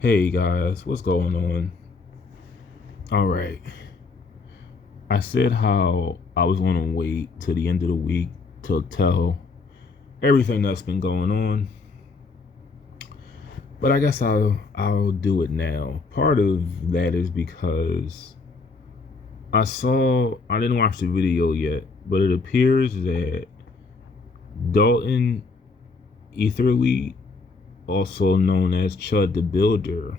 Hey guys, what's going on? All right. I said how I was going to wait till the end of the week to tell everything that's been going on, but I guess I'll do it now. Part of that is because I didn't watch the video yet, but it appears that Dalton Etherly, also known as Chud the Builder,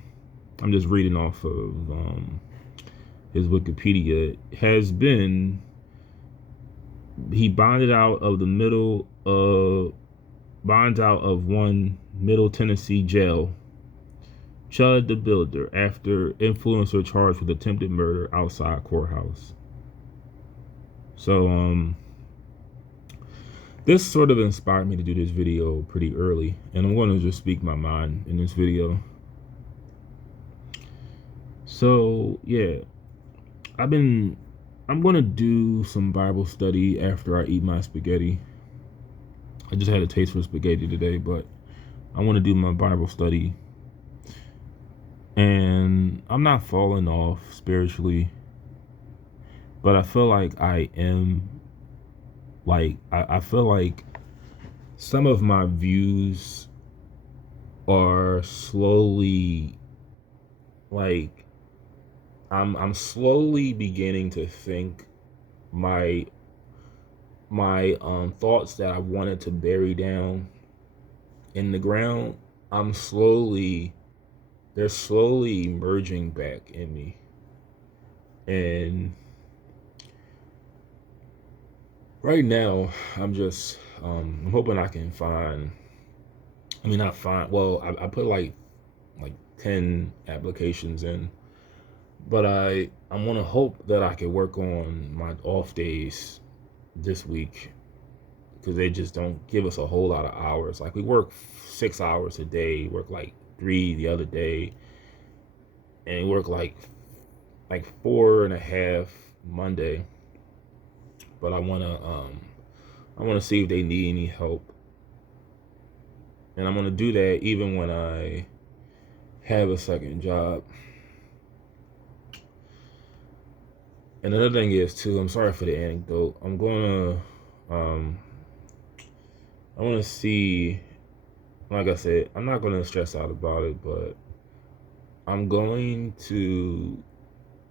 I'm just reading off of his Wikipedia, has been he bonded out of the bonds out of one Middle Tennessee jail. Chud the Builder, after influencer charged with attempted murder outside courthouse. So this sort of inspired me to do this video pretty early, and I'm going to just speak my mind in this video. So yeah, I'm going to do some Bible study after I eat my spaghetti. I just had a taste for spaghetti today, but I want to do my Bible study. And I'm not falling off spiritually, but I feel like I am. I feel like some of my views are slowly, like, I'm slowly beginning to think my thoughts that I wanted to bury down in the ground, they're slowly emerging back in me. And right now, I'm hoping I can find, not find, well, I put like 10 applications in, but I want to hope that I can work on my off days this week, because they just don't give us a whole lot of hours. Like, we work 6 hours a day, work like 3 the other day, and work like 4.5 Monday. But I want to see if they need any help, and I'm going to do that even when I have a second job. And another thing is too, I'm sorry for the anecdote. I want to see, like I said, I'm not going to stress out about it, but I'm going to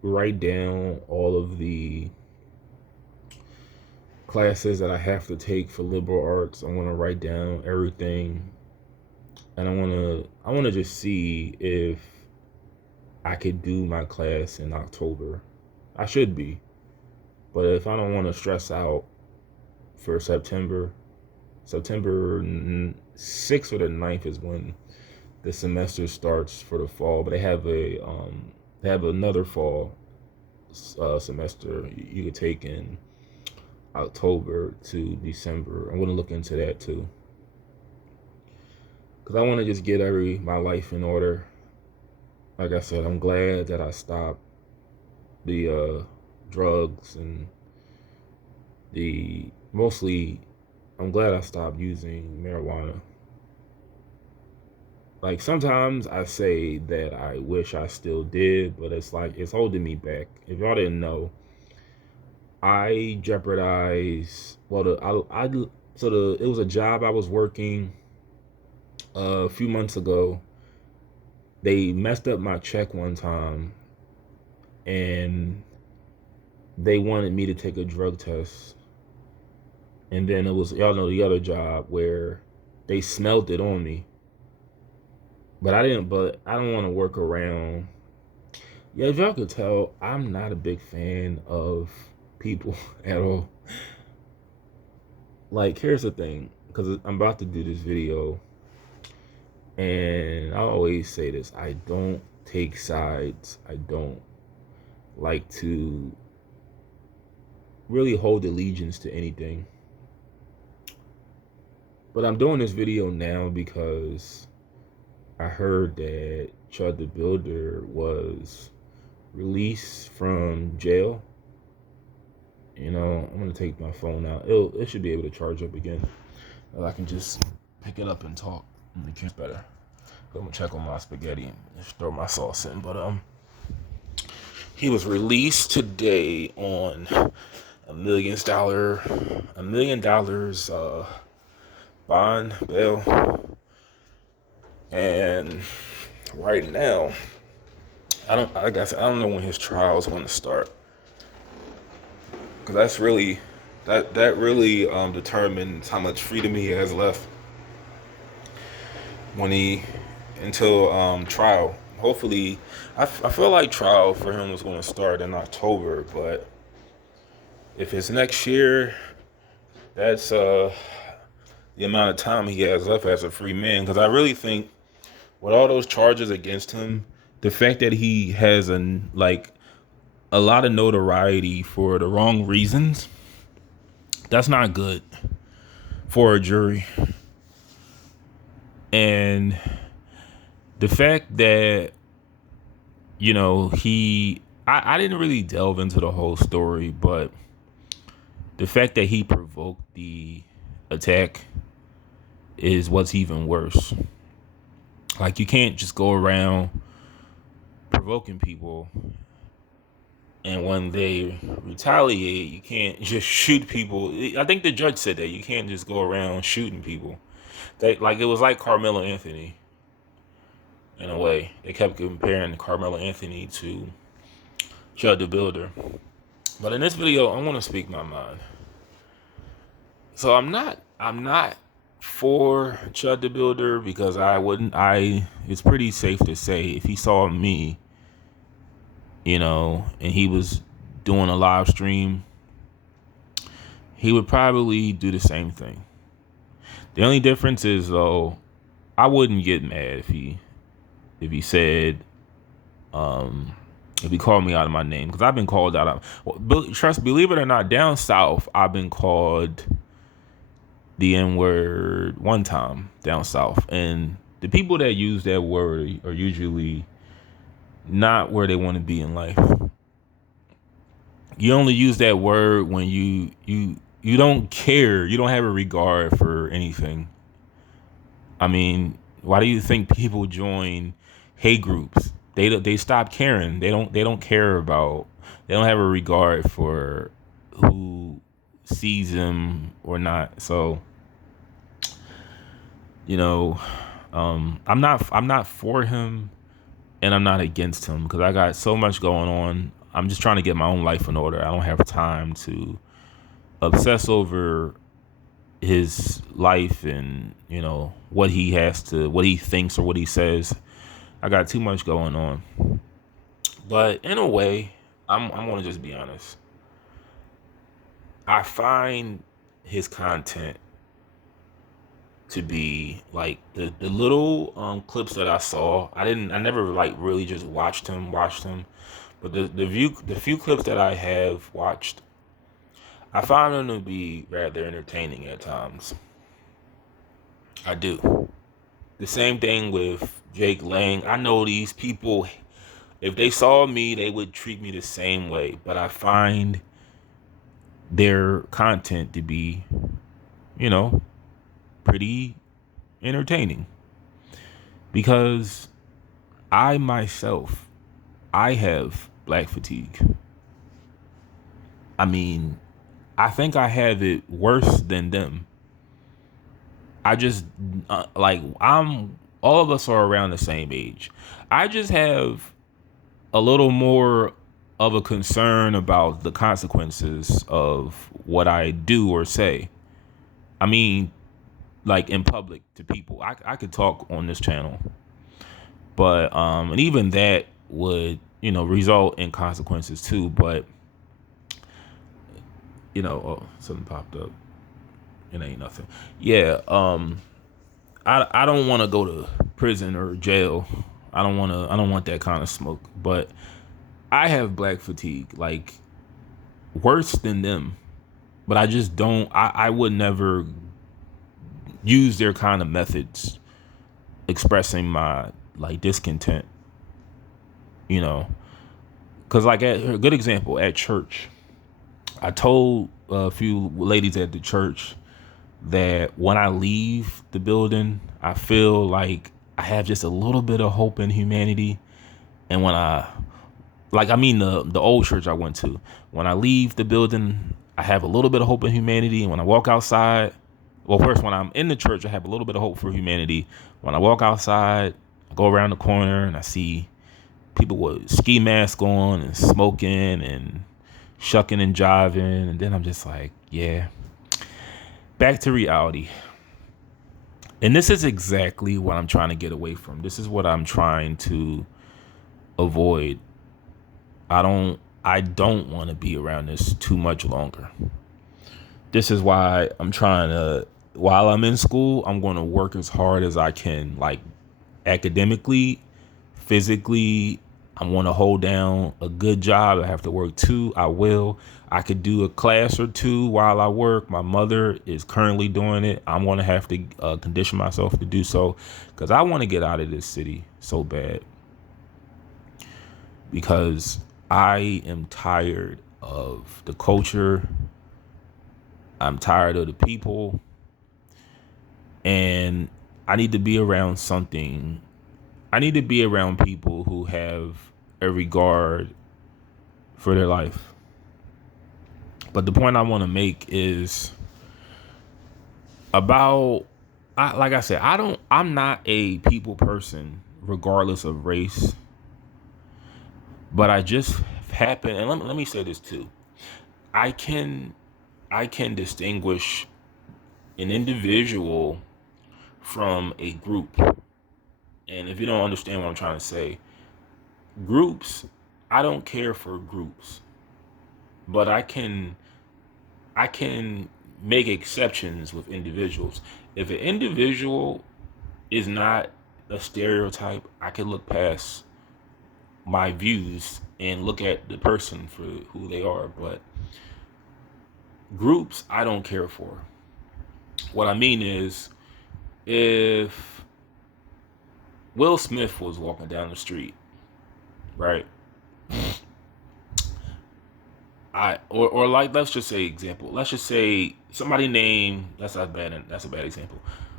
write down all of the classes that I have to take for liberal arts. I'm going to write down everything, and I want to just see if I could do my class in October. I should be, but if I don't want to stress out for September 6th or the 9th is when the semester starts for the fall. But they have another fall semester you could take in October to December. I'm going to look into that too, because I want to just get my life in order. Like I said, I'm glad that I stopped the drugs and I'm glad I stopped using marijuana. Like, sometimes I say that I wish I still did, but it's like it's holding me back. If y'all didn't know, I jeopardized. It was a job I was working a few months ago. They messed up my check one time, and they wanted me to take a drug test. And then it was, y'all know, the other job where they smelled it on me. But I didn't, but I don't want to work around. Yeah, if y'all could tell, I'm not a big fan of people at all. Like, here's the thing, because I'm about to do this video, and I always say this: I don't take sides. I don't like to really hold allegiance to anything. But I'm doing this video now because I heard that Chud the Builder was released from jail. I'm gonna take my phone out. It should be able to charge up again. I can just pick it up and talk. It gets better. I'm gonna check on my spaghetti and just throw my sauce in. But he was released today on $1 million bond bail, and right now I don't know when his trial is going to start, because that really determines how much freedom he has left when he until trial. Hopefully, I feel like trial for him was going to start in October, but if it's next year, that's the amount of time he has left as a free man. Because I really think with all those charges against him, the fact that he has a lot of notoriety for the wrong reasons, that's not good for a jury. And the fact that, I didn't really delve into the whole story, but the fact that he provoked the attack is what's even worse. Like, you can't just go around provoking people, and when they retaliate, you can't just shoot people. I think the judge said that you can't just go around shooting people. It was like Carmelo Anthony. In a way, they kept comparing Carmelo Anthony to Chud the Builder. But in this video, I want to speak my mind. So I'm not for Chud the Builder, because it's pretty safe to say if he saw me, and he was doing a live stream, he would probably do the same thing. The only difference is, though, I wouldn't get mad if he said, if he called me out of my name, because I've been called out. Believe it or not, down south, I've been called the N-word one time down south, and the people that use that word are usually not where they want to be in life. You only use that word when you don't care, you don't have a regard for anything. I mean, why do you think people join hate groups? They stop caring. They don't care about. They don't have a regard for who sees them or not. So, I'm not for him, and I'm not against him, because I got so much going on. I'm just trying to get my own life in order. I don't have time to obsess over his life and what he thinks or what he says. I got too much going on. But in a way, I'm gonna just be honest. I find his content to be like the little clips that I saw. I never really just watched him, but the few clips that I have watched, I find them to be rather entertaining at times. I do. The same thing with Jake Lang. I know these people, if they saw me, they would treat me the same way. But I find their content to be, pretty entertaining. Because I myself, I have black fatigue. I mean, I think I have it worse than them. I just all of us are around the same age. I just have a little more of a concern about the consequences of what I do or say. I mean, like in public to people. I could talk on this channel, but and even that would result in consequences too. But something popped up. It ain't nothing. Yeah. I don't want to go to prison or jail. I don't want that kind of smoke. But I have black fatigue, like worse than them. But I just don't. I would never use their kind of methods expressing my discontent. Because a good example at church, I told a few ladies at the church that when I leave the building, I feel like I have just a little bit of hope in humanity. And when the old church I went to, when I leave the building, I have a little bit of hope in humanity. And when I walk outside, well, first, when I'm in the church, I have a little bit of hope for humanity. When I walk outside, I go around the corner and I see people with ski masks on and smoking and shucking and jiving. And then I'm just like, yeah, back to reality. And this is exactly what I'm trying to get away from. This is what I'm trying to avoid. I don't want to be around this too much longer. This is why I'm trying to, while I'm in school, I'm going to work as hard as I can, like academically, physically. I want to hold down a good job. I have to work too. I will. I could do a class or two while I work. My mother is currently doing it. I'm going to have to condition myself to do so because I want to get out of this city so bad because I am tired of the culture. I'm tired of the people, and I need to be around something. I need to be around people who have a regard for their life. But the point I want to make is about, like I said, I'm not a people person regardless of race, but I just happen, and let me say this too. I can distinguish an individual from a group. And if you don't understand what I'm trying to say, groups, I don't care for groups, but I can make exceptions with individuals. If an individual is not a stereotype, I can look past my views and look at the person for who they are. But groups, I don't care for. What I mean is, if Will Smith was walking down the street, right? Or like, let's just say example. Let's just say somebody named, that's a bad example.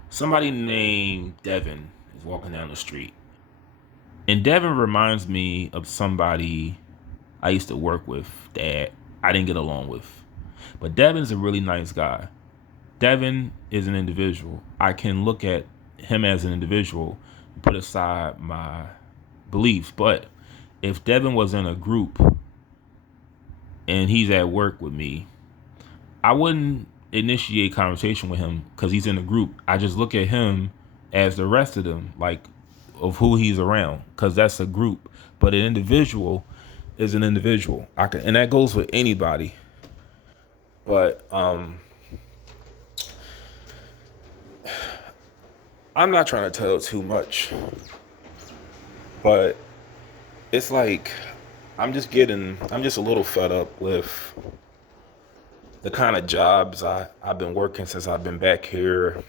Somebody named Devin is walking down the street. And Devin reminds me of somebody I used to work with that I didn't get along with. But Devin's a really nice guy. Devin is an individual. I can look at him as an individual, put aside my beliefs. But if Devin was in a group and he's at work with me, I wouldn't initiate conversation with him because he's in a group. I just look at him as the rest of them, like of who he's around, because that's a group. But an individual is an individual. And that goes with anybody. But I'm not trying to tell too much, but it's like I'm just a little fed up with the kind of jobs I've been working since I've been back here,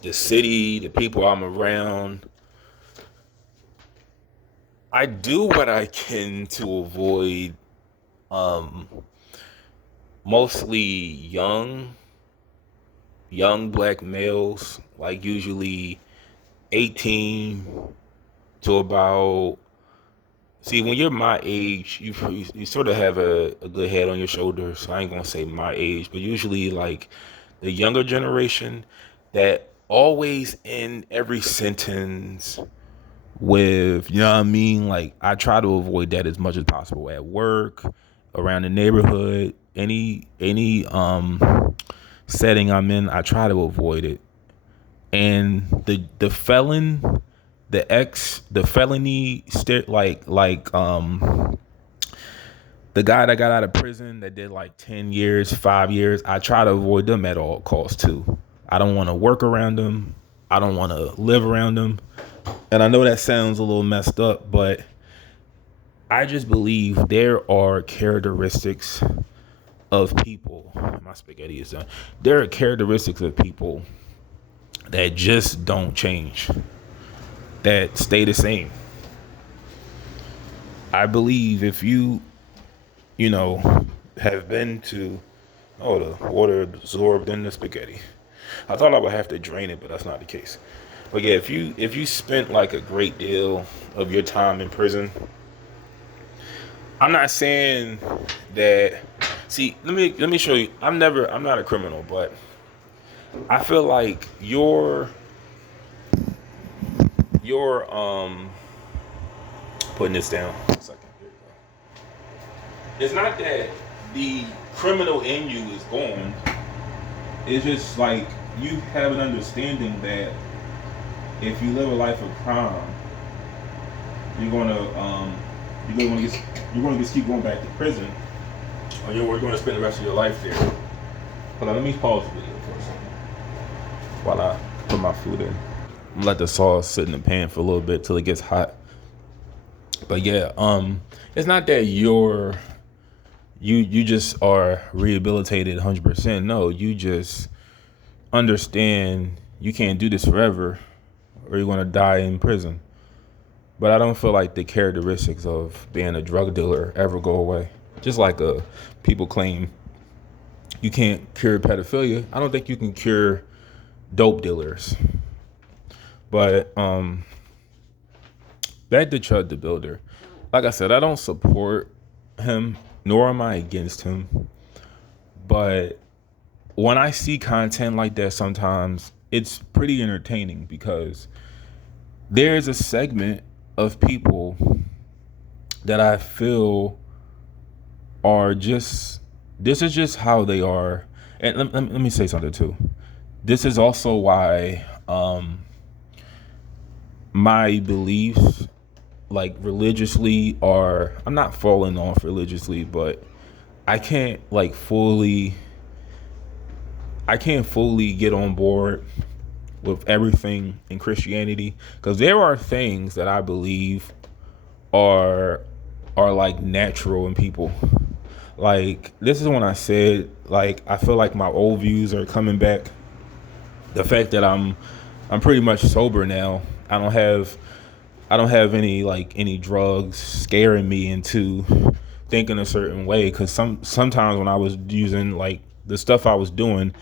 the city, the people I'm around. I do what I can to avoid mostly young black males, like usually 18 to about, see, when you're my age, you sort of have a good head on your shoulders. So I ain't gonna say my age, but usually like the younger generation that always end every sentence with, you know what I mean? Like, I try to avoid that as much as possible at work, around the neighborhood, any setting I'm in, I try to avoid it. And the felon, the felony, the guy that got out of prison that did like 10 years, 5 years, I try to avoid them at all costs too. I don't want to work around them. I don't want to live around them. And I know that sounds a little messed up, but I just believe there are characteristics of people. My spaghetti is done. There are characteristics of people that just don't change, that stay the same. I believe if you have been to, the water absorbed in the spaghetti. I thought I would have to drain it, but that's not the case. But yeah, if you spent like a great deal of your time in prison, I'm not saying that. See, let me show you. I'm not a criminal, but I feel like your putting this down. 1 second. Here you go. It's not that the criminal in you is gone. It's just like you have an understanding that if you live a life of crime, you're gonna you're gonna just keep going back to prison, or you're going to spend the rest of your life there. Hold on, let me pause the video for a second while I put my food in. I'm gonna let the sauce sit in the pan for a little bit till it gets hot. But yeah, it's not that you just are rehabilitated 100%. No, you just understand you can't do this forever, or you're gonna die in prison. But I don't feel like the characteristics of being a drug dealer ever go away. Just like people claim you can't cure pedophilia, I don't think you can cure dope dealers. But back to Chud the Builder. Like I said, I don't support him, nor am I against him. But when I see content like that, sometimes it's pretty entertaining because there's a segment of people that I feel are just, this is just how they are. And let me say something too. This is also why my beliefs, like religiously, are, I'm not falling off religiously, but I can't fully get on board with everything in Christianity, because there are things that I believe are like natural in people. Like, this is when I said, like, I feel like my old views are coming back. The fact that I'm pretty much sober now. I don't have any drugs scaring me into thinking a certain way, because sometimes when I was using like the stuff I was doing,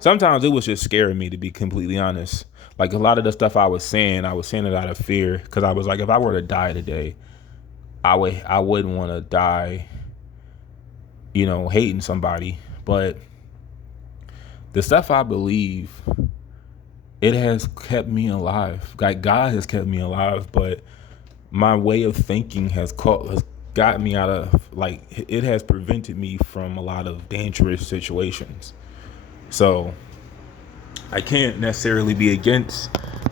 sometimes it was just scaring me, to be completely honest. Like, a lot of the stuff I was saying it out of fear, because I was like, if I were to die today, I wouldn't want to die, hating somebody. But the stuff I believe, it has kept me alive. Like, God has kept me alive, but my way of thinking has got me out of, like, it has prevented me from a lot of dangerous situations. So I can't necessarily be against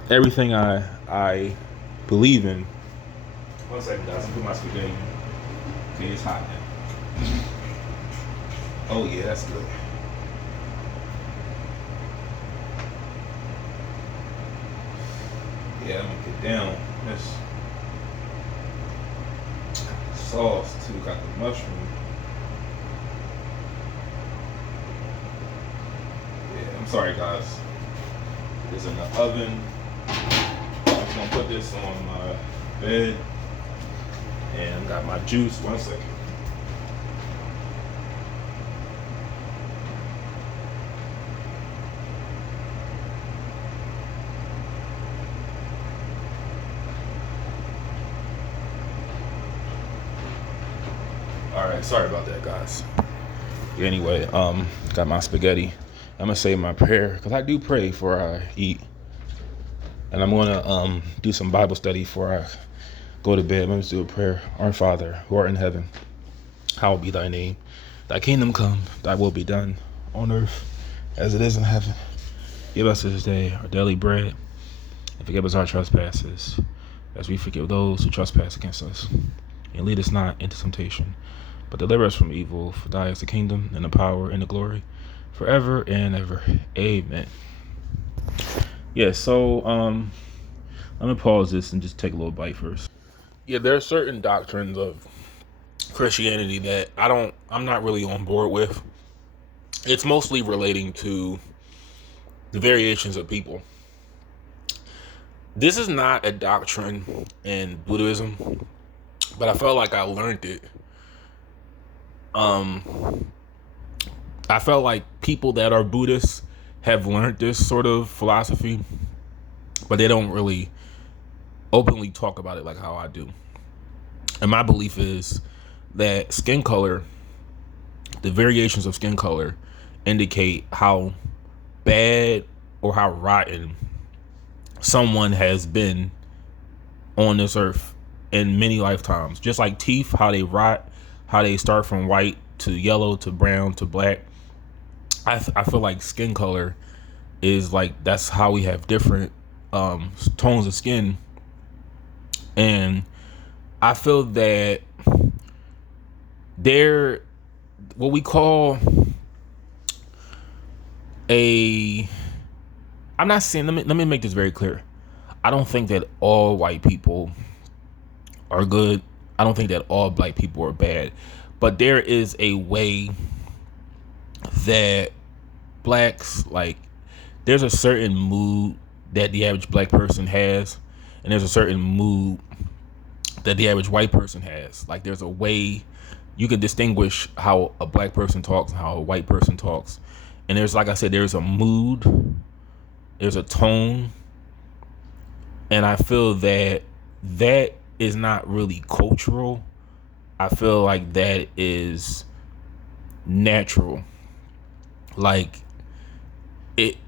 everything I believe in. 1 second, guys. I'll put my spaghetti in. Okay, it's hot now. Oh yeah, that's good. Yeah, I'm gonna get down. This sauce too, got the mushroom. Yeah, I'm sorry guys. It's in the oven. I'm just gonna put this on my bed. And got my juice. 1 second. All right, sorry about that, guys. Anyway, got my spaghetti. I'm gonna say my prayer, because I do pray before I eat, and I'm gonna do some Bible study before I go to bed. Let's do a prayer. Our Father, who art in heaven, hallowed be thy name. Thy kingdom come, thy will be done on earth as it is in heaven. Give us this day our daily bread, and forgive us our trespasses, as we forgive those who trespass against us. And lead us not into temptation, but deliver us from evil. For thy is the kingdom, and the power, and the glory, forever and ever. Amen. Yeah, so let me pause this and just take a little bite first. Yeah, there are certain doctrines of Christianity that I'm not really on board with. It's mostly relating to the variations of people. This is not a doctrine in Buddhism, but I felt like I learned it. I felt like people that are Buddhists have learned this sort of philosophy but they don't really openly talk about it like how I do. And my belief is that skin color, the variations of skin color, indicate how bad or how rotten someone has been on this earth in many lifetimes. Just like teeth, how they rot, how they start from white to yellow to brown to black. I feel like skin color is like that's how we have different tones of skin. And I feel that they're what we call a I'm not saying let me make this very clear. I don't think that all white people are good. I don't think that all black people are bad. But there is a way that blacks like there's a certain mood that the average black person has, and there's a certain mood that the average white person has. Like there's a way you can distinguish how a black person talks and how a white person talks. And there's, like I said, there's a mood, there's a tone, and I feel that that is not really cultural. I feel like that is natural. Like it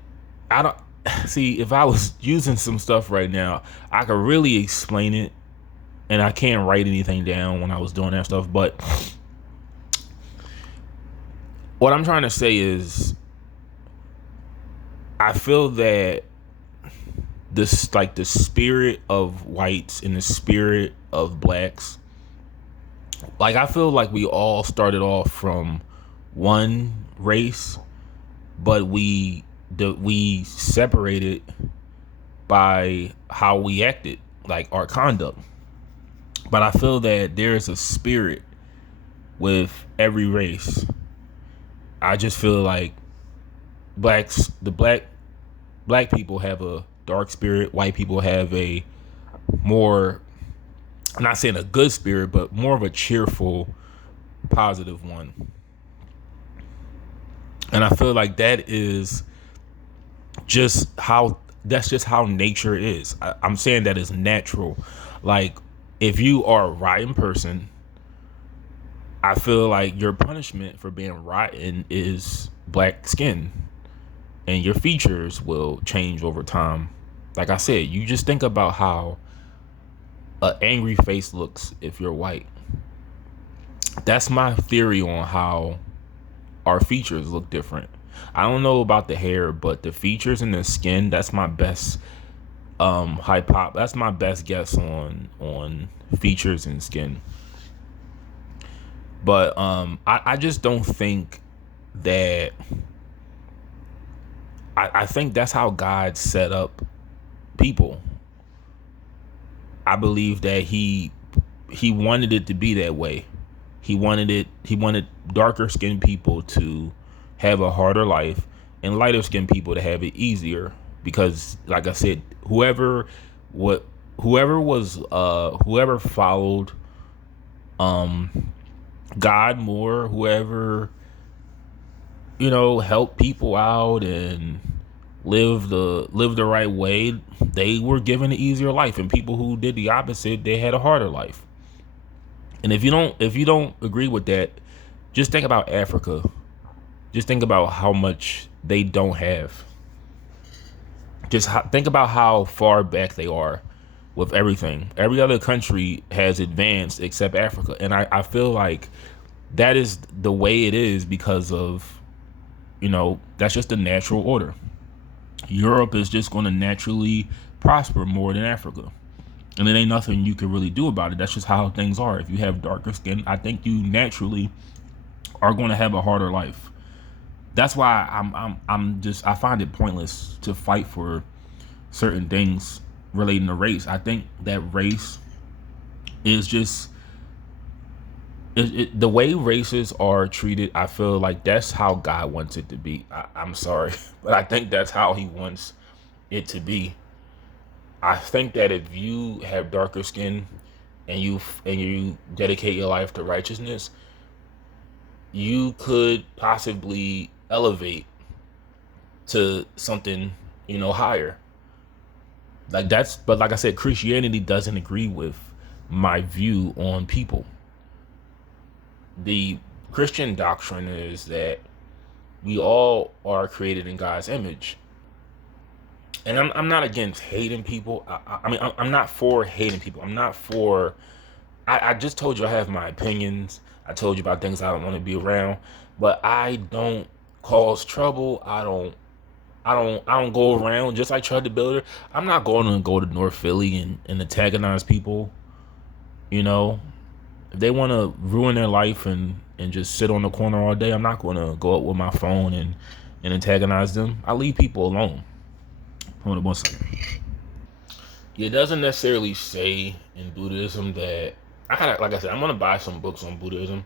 I don't see if I was using some stuff right now, I could really explain it, and I can't write anything down when I was doing that stuff, but what I'm trying to say is I feel that this like the spirit of whites and the spirit of blacks, like I feel like we all started off from one race, but we separated by how we acted, like our conduct. But I feel that there is a spirit with every race. I just feel like the black people have a dark spirit. White people have a more, I'm not saying a good spirit, but more of a cheerful, positive one. And I feel like that's just how nature is. I'm saying that is natural. Like if you are a rotten person, I feel like your punishment for being rotten is black skin, and your features will change over time. Like I said, you just think about how an angry face looks if you're white. That's my theory on how our features look different. I don't know about the hair, but the features and the skin, that's my best that's my best guess on features and skin. But I just don't think that I think that's how God set up people. I believe that he wanted it to be that way. He wanted darker skinned people to have a harder life and lighter skinned people to have it easier, because like I said, whoever followed God more, whoever helped people out and live the right way, they were given an easier life, and people who did the opposite, they had a harder life. And if you don't agree with that, just think about Africa. Just think about how much they don't have. Think about how far back they are with everything. Every other country has advanced except Africa, and I feel like that is the way it is because of that's just the natural order. Europe is just going to naturally prosper more than Africa. And there ain't nothing you can really do about it. That's just how things are. If you have darker skin, I think you naturally are going to have a harder life. That's why I find it pointless to fight for certain things relating to race. I think that race is just the way races are treated. I feel like that's how God wants it to be. I'm sorry, but I think that's how he wants it to be. I think that if you have darker skin and you dedicate your life to righteousness, you could possibly elevate to something higher. Like that's, but like I said, Christianity doesn't agree with my view on people. The Christian doctrine is that we all are created in God's image. And I'm not against hating people. I mean, I'm not for hating people. I'm not for, I just told you I have my opinions. I told you about things I don't want to be around, but I don't cause trouble. I don't go around just like Charlie the Builder. I'm not going to go to North Philly and antagonize people. You know, if they want to ruin their life and just sit on the corner all day, I'm not going to go up with my phone and antagonize them. I leave people alone. Hold on one second. It doesn't necessarily say in Buddhism that like I said, I'm gonna buy some books on Buddhism.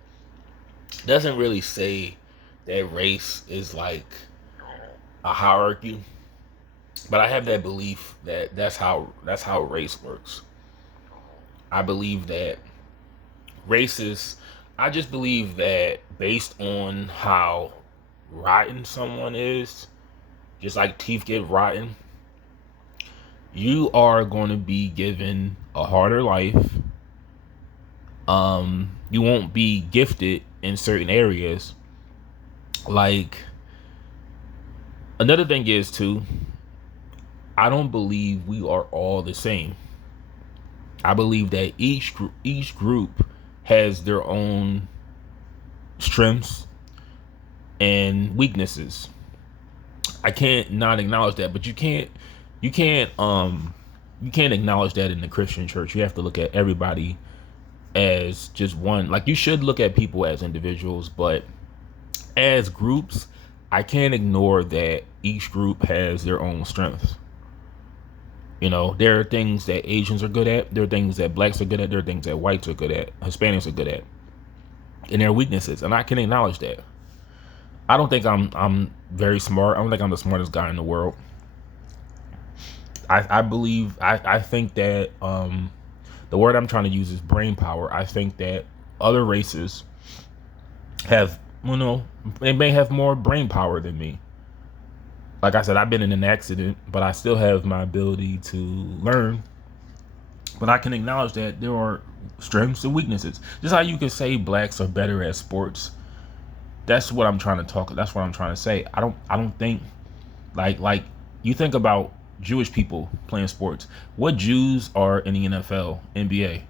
It doesn't really say that race is like a hierarchy, but I have that belief that that's how race works. I believe that races. I just believe that based on how rotten someone is, just like teeth get rotten, you are going to be given a harder life. You won't be gifted in certain areas. Like, another thing is too, I don't believe we are all the same. I believe that each group has their own strengths and weaknesses. I can't not acknowledge that, but you can't acknowledge that in the Christian church. You have to look at everybody as just one. Like, you should look at people as individuals, but as groups, I can't ignore that each group has their own strengths. You know, there are things that Asians are good at, there are things that blacks are good at, there are things that whites are good at, Hispanics are good at, and there are weaknesses, and I can acknowledge that. I don't think I'm very smart. I don't think I'm the smartest guy in the world. I think that the word I'm trying to use is brain power. I think that other races have, they may have more brain power than me. Like I said, I've been in an accident, but I still have my ability to learn. But I can acknowledge that there are strengths and weaknesses. Just how you can say blacks are better at sports. That's what I'm trying to talk. That's what I'm trying to say. I don't think like you think about Jewish people playing sports. What Jews are in the NFL, NBA,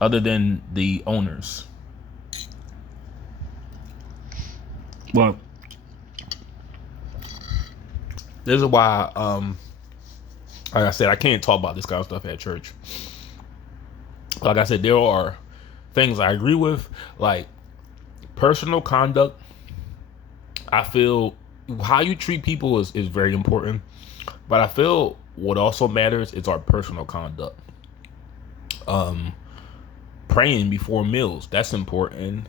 other than the owners? Well, this is why, like I said, I can't talk about this kind of stuff at church. Like I said, there are things I agree with, like personal conduct. I feel how you treat people is very important, but I feel what also matters is our personal conduct. Praying before meals, that's important.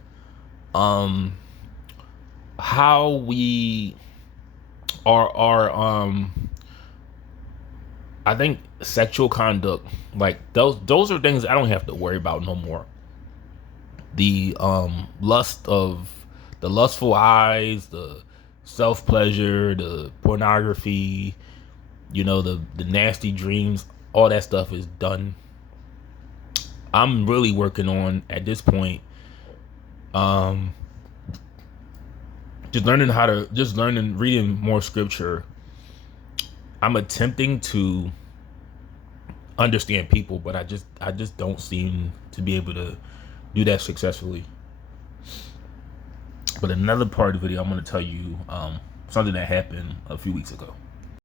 How we are I think sexual conduct, like those are things I don't have to worry about no more. The the lustful eyes, the self pleasure, the pornography, the nasty dreams, all that stuff is done. I'm really working on, at this point, just learning, reading more scripture. I'm attempting to understand people, but I just don't seem to be able to do that successfully. But another part of the video, I'm going to tell you something that happened a few weeks ago.